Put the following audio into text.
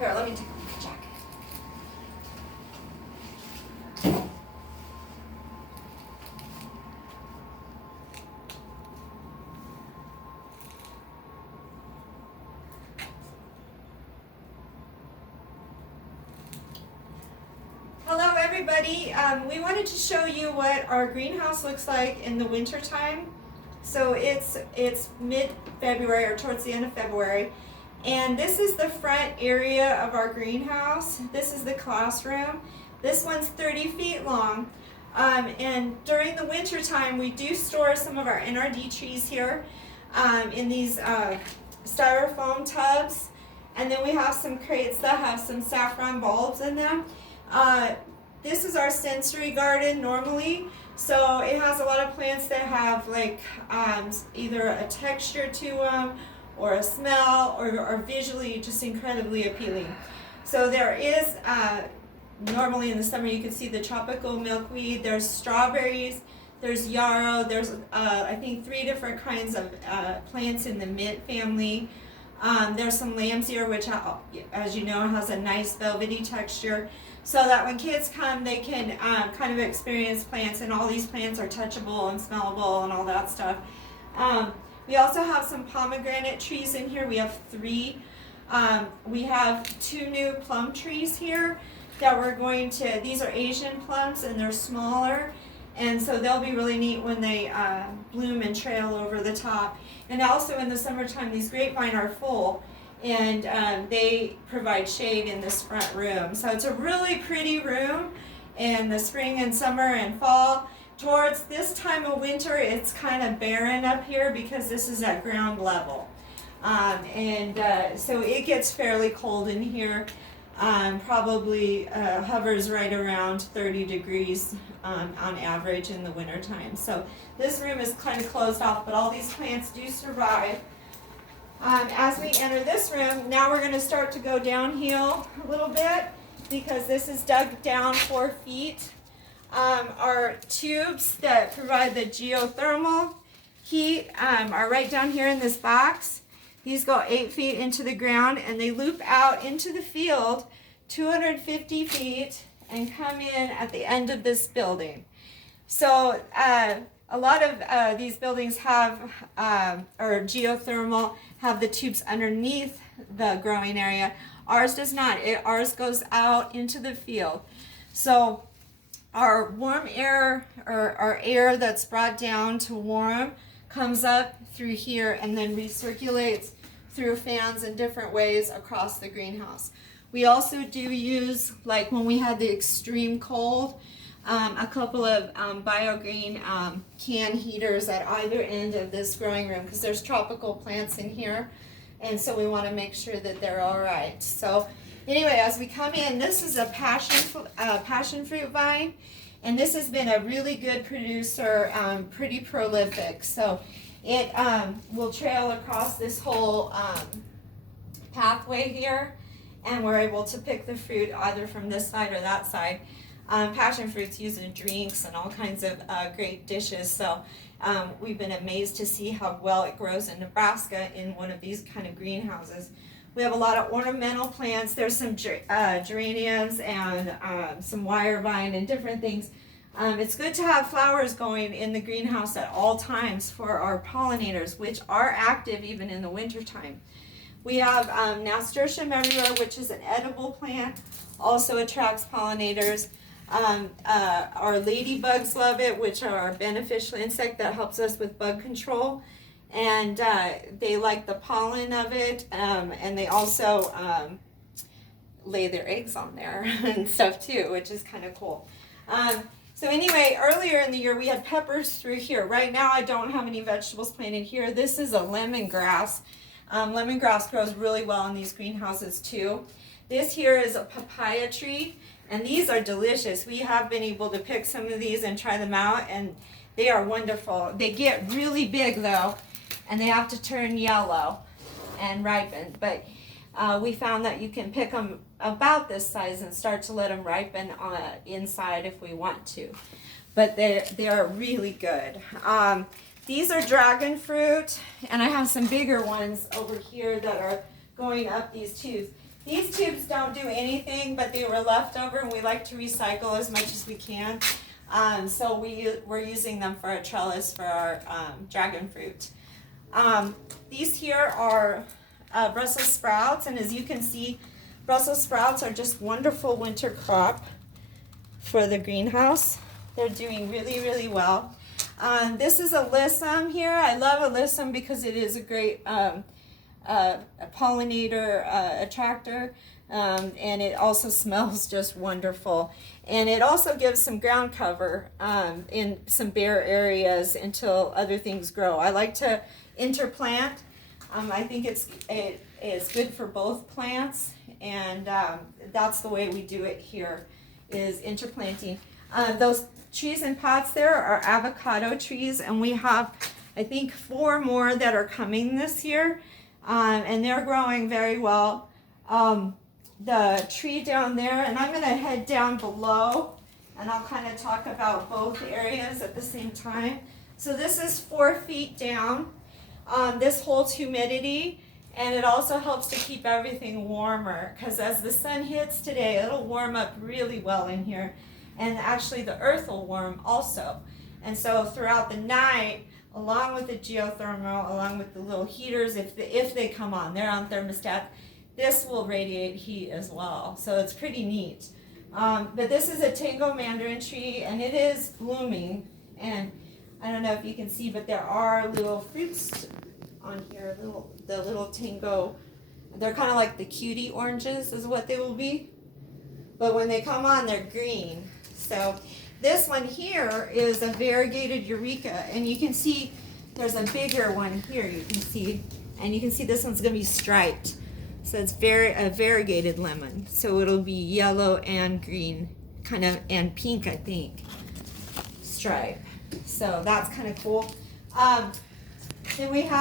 Here, let me take off my jacket. Hello everybody. We wanted to show you what our greenhouse looks like in the winter time. So it's mid-February or towards the end of February. And this is the front area of our greenhouse. This is the classroom. This one's 30 feet long. And during the winter time, we do store some of our NRD trees here in these styrofoam tubs. And then we have some crates that have some saffron bulbs in them. This is our sensory garden normally. So it has a lot of plants that have like either a texture to them or a smell or are visually just incredibly appealing. So there is, normally in the summer you can see the tropical milkweed, there's strawberries, there's yarrow, there's I think 3 different kinds of plants in the mint family. There's some lamb's ear, which as you know has a nice velvety texture, so that when kids come they can kind of experience plants, and all these plants are touchable and smellable and all that stuff. We also have some pomegranate trees in here. We have 3. We have 2 new plum trees here that we're going to, these are Asian plums and they're smaller, and so they'll be really neat when they bloom and trail over the top. And also in the summertime these grapevine are full, and they provide shade in this front room. So it's a really pretty room in the spring and summer and fall. Towards this time of winter, it's kind of barren up here because this is at ground level. So it gets fairly cold in here. Probably hovers right around 30 degrees on average in the wintertime. So this room is kind of closed off, but all these plants do survive. As we enter this room, now we're going to start to go downhill a little bit because this is dug down 4 feet. Our tubes that provide the geothermal heat are right down here in this box. These go 8 feet into the ground and they loop out into the field 250 feet and come in at the end of this building. So a lot of these buildings have, or geothermal, have the tubes underneath the growing area. Ours does not. Ours goes out into the field. So our warm air, or our air that's brought down to warm, comes up through here and then recirculates through fans in different ways across the greenhouse. We also do use, like when we had the extreme cold, a couple of biogreen can heaters at either end of this growing room because there's tropical plants in here, and so we want to make sure that they're all right. So anyway, as we come in, this is a passion fruit vine, and this has been a really good producer, pretty prolific. So it will trail across this whole pathway here, and we're able to pick the fruit either from this side or that side. Passion fruit's used in drinks and all kinds of great dishes, so we've been amazed to see how well it grows in Nebraska in one of these kind of greenhouses. We have a lot of ornamental plants. There's some geraniums and some wire vine and different things. It's good to have flowers going in the greenhouse at all times for our pollinators, which are active even in the wintertime. We have nasturtium everywhere, which is an edible plant, also attracts pollinators. Our ladybugs love it, which are a beneficial insect that helps us with bug control. And they like the pollen of it, and they also lay their eggs on there and stuff too, which is kind of cool. So anyway, earlier in the year we had peppers through here. Right now I don't have any vegetables planted here. This is a lemongrass. Lemongrass grows really well in these greenhouses too. This here is a papaya tree, and these are delicious. We have been able to pick some of these and try them out, and they are wonderful. They get really big though, and they have to turn yellow and ripen. But we found that you can pick them about this size and start to let them ripen on inside if we want to. But they are really good. These are dragon fruit, and I have some bigger ones over here that are going up these tubes. These tubes don't do anything, but they were left over, and we like to recycle as much as we can. So we're using them for a trellis for our dragon fruit. These here are Brussels sprouts, and as you can see, Brussels sprouts are just wonderful winter crop for the greenhouse. They're doing really, really well. This is Alyssum here. I love Alyssum because it is a great a pollinator attractor, and it also smells just wonderful. And it also gives some ground cover in some bare areas until other things grow. I like to interplant. I think it's good for both plants, and that's the way we do it here, is interplanting. Those trees in pots there are avocado trees, and we have, I think, 4 more that are coming this year, and they're growing very well. The tree down there, and I'm going to head down below, and I'll kind of talk about both areas at the same time. So this is 4 feet down. This holds humidity, and it also helps to keep everything warmer, because as the sun hits today, it'll warm up really well in here, and actually the earth will warm also. And so throughout the night, along with the geothermal, along with the little heaters, if they come on, they're on thermostat, this will radiate heat as well. So it's pretty neat. But this is a Tango Mandarin tree, and it is blooming. And I don't know if you can see, but there are little fruits on here, the little Tango. They're kind of like the cutie oranges is what they will be. But when they come on, they're green. So this one here is a Variegated Eureka, and you can see there's a bigger one here, you can see. And you can see this one's going to be striped. So it's a variegated lemon. So it'll be yellow and green, kind of, and pink, I think, stripe. So that's kind of cool. Then we have